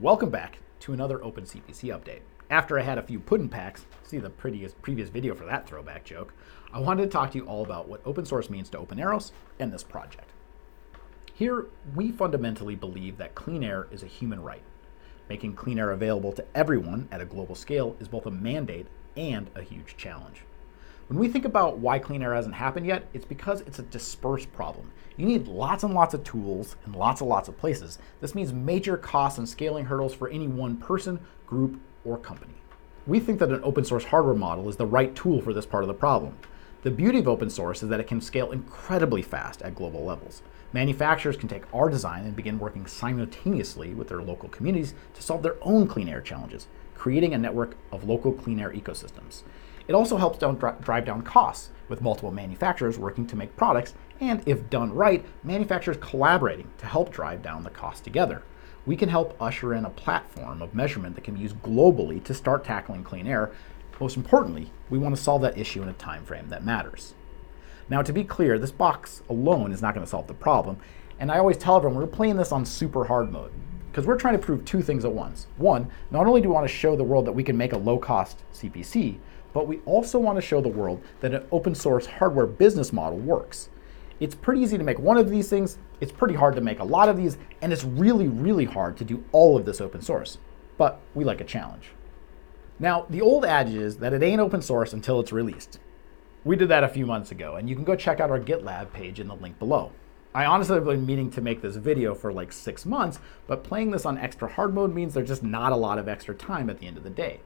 Welcome back to another OpenCPC update. After I had a few pudding packs, see the previous video for that throwback joke, I wanted to talk to you all about what open source means to OpenAeros and this project. Here, we fundamentally believe that clean air is a human right. Making clean air available to everyone at a global scale is both a mandate and a huge challenge. When we think about why clean air hasn't happened yet, it's because it's a dispersed problem. You need lots and lots of tools in lots of places. This means major costs and scaling hurdles for any one person, group, or company. We think that an open source hardware model is the right tool for this part of the problem. The beauty of open source is that it can scale incredibly fast at global levels. Manufacturers can take our design and begin working simultaneously with their local communities to solve their own clean air challenges, creating a network of local clean air ecosystems. It also helps drive down costs, with multiple manufacturers working to make products, and if done right, manufacturers collaborating to help drive down the cost together. We can help usher in a platform of measurement that can be used globally to start tackling clean air. Most importantly, we want to solve that issue in a time frame that matters. Now, to be clear, this box alone is not going to solve the problem, and I always tell everyone we're playing this on super hard mode, because we're trying to prove two things at once. One, not only do we want to show the world that we can make a low-cost CPC, but we also want to show the world that an open source hardware business model works. It's pretty easy to make one of these things, it's pretty hard to make a lot of these, and it's really hard to do all of this open source. But we like a challenge. Now, the old adage is that it ain't open source until it's released. We did that a few months ago, and you can go check out our GitLab page in the link below. I honestly have been meaning to make this video for like 6 months, but playing this on extra hard mode means there's just not a lot of extra time at the end of the day.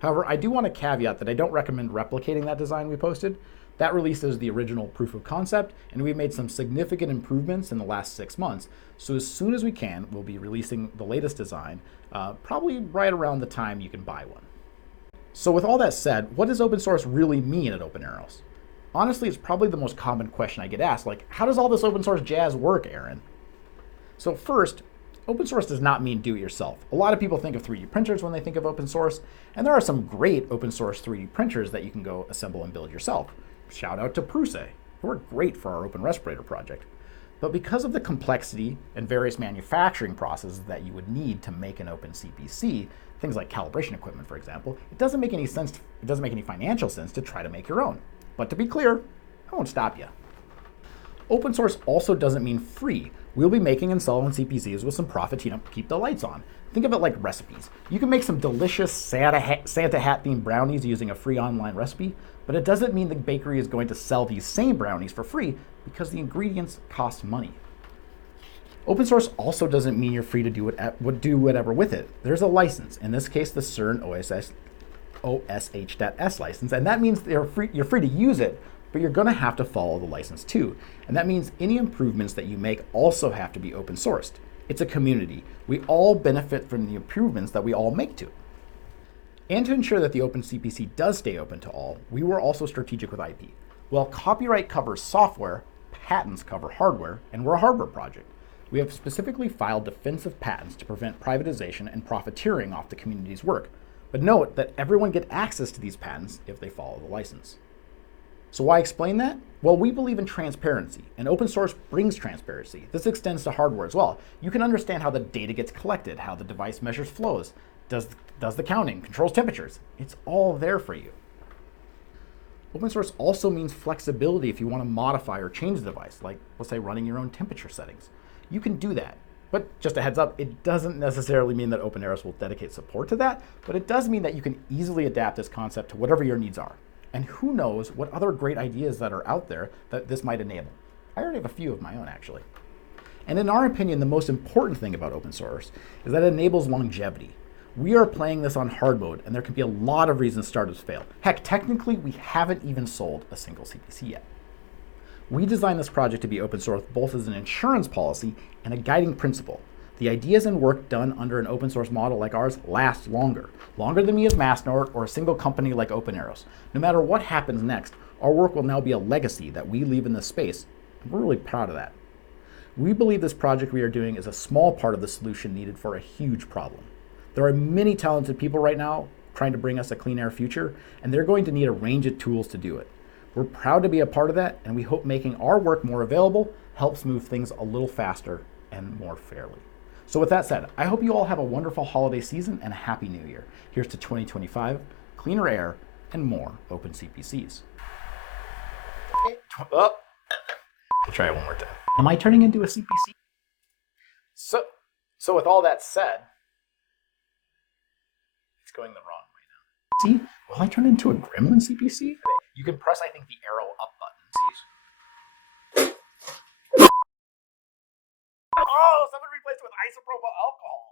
However, I do want to caveat that I don't recommend replicating that design we posted. That release is the original proof of concept, and we've made some significant improvements in the last 6 months. So as soon as we can, we'll be releasing the latest design, probably right around the time you can buy one. So with all that said, what does open source really mean at OpenAeros? Honestly, it's probably the most common question I get asked, like, how does all this open source jazz work, Aaron? So first, open source does not mean do-it-yourself. A lot of people think of 3D printers when they think of open source, and there are some great open source 3D printers that you can go assemble and build yourself. Shout out to Prusa, who are great for our open respirator project. But because of the complexity and various manufacturing processes that you would need to make an open CPC, things like calibration equipment, for example, it doesn't make any financial sense to try to make your own. But to be clear, I won't stop you. Open source also doesn't mean free. We'll be making and selling CPCs with some profit to keep the lights on. Think of it like recipes. You can make some delicious Santa hat themed brownies using a free online recipe, but it doesn't mean the bakery is going to sell these same brownies for free because the ingredients cost money. Open source also doesn't mean you're free to do whatever with it. There's a license, in this case the CERN OSH.S license, and that means you're free to use it, but you're going to have to follow the license too. And that means any improvements that you make also have to be open sourced. It's a community. We all benefit from the improvements that we all make to it. And to ensure that the OpenCPC does stay open to all, we were also strategic with IP. While copyright covers software, patents cover hardware, and we're a hardware project. We have specifically filed defensive patents to prevent privatization and profiteering off the community's work. But note that everyone gets access to these patents if they follow the license. So why explain that? Well, we believe in transparency, and open source brings transparency. This extends to hardware as well. You can understand how the data gets collected, how the device measures flows, does the counting, controls temperatures. It's all there for you. Open source also means flexibility if you want to modify or change the device, like, let's say, running your own temperature settings. You can do that. But just a heads up, it doesn't necessarily mean that OpenAeros will dedicate support to that, but it does mean that you can easily adapt this concept to whatever your needs are. And who knows what other great ideas that are out there that this might enable. I already have a few of my own, actually. And in our opinion, the most important thing about open source is that it enables longevity. We are playing this on hard mode, and there can be a lot of reasons startups fail. Heck, technically, we haven't even sold a single CPC yet. We designed this project to be open source both as an insurance policy and a guiding principle. The ideas and work done under an open source model like ours lasts longer than me as Mastnord or a single company like OpenAeros. No matter what happens next, our work will now be a legacy that we leave in this space, and we're really proud of that. We believe this project we are doing is a small part of the solution needed for a huge problem. There are many talented people right now trying to bring us a clean air future, and they're going to need a range of tools to do it. We're proud to be a part of that, and we hope making our work more available helps move things a little faster and more fairly. So with that said, I hope you all have a wonderful holiday season and a happy new year. Here's to 2025, cleaner air, and more OpenCPCs. Oh. I'll try it one more time. Am I turning into a CPC? So with all that said, it's going the wrong way now. See, will I turn into a gremlin CPC? You can press, I think, the arrow up button. Oh, someone replaced it with isopropyl alcohol.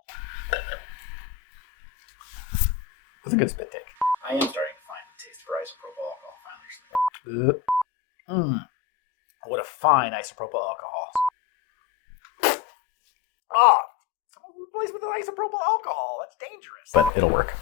That's a good spit take. I am starting to find the taste for isopropyl alcohol finally. What a fine isopropyl alcohol. Ah, someone replaced with an isopropyl alcohol. That's dangerous. But it'll work.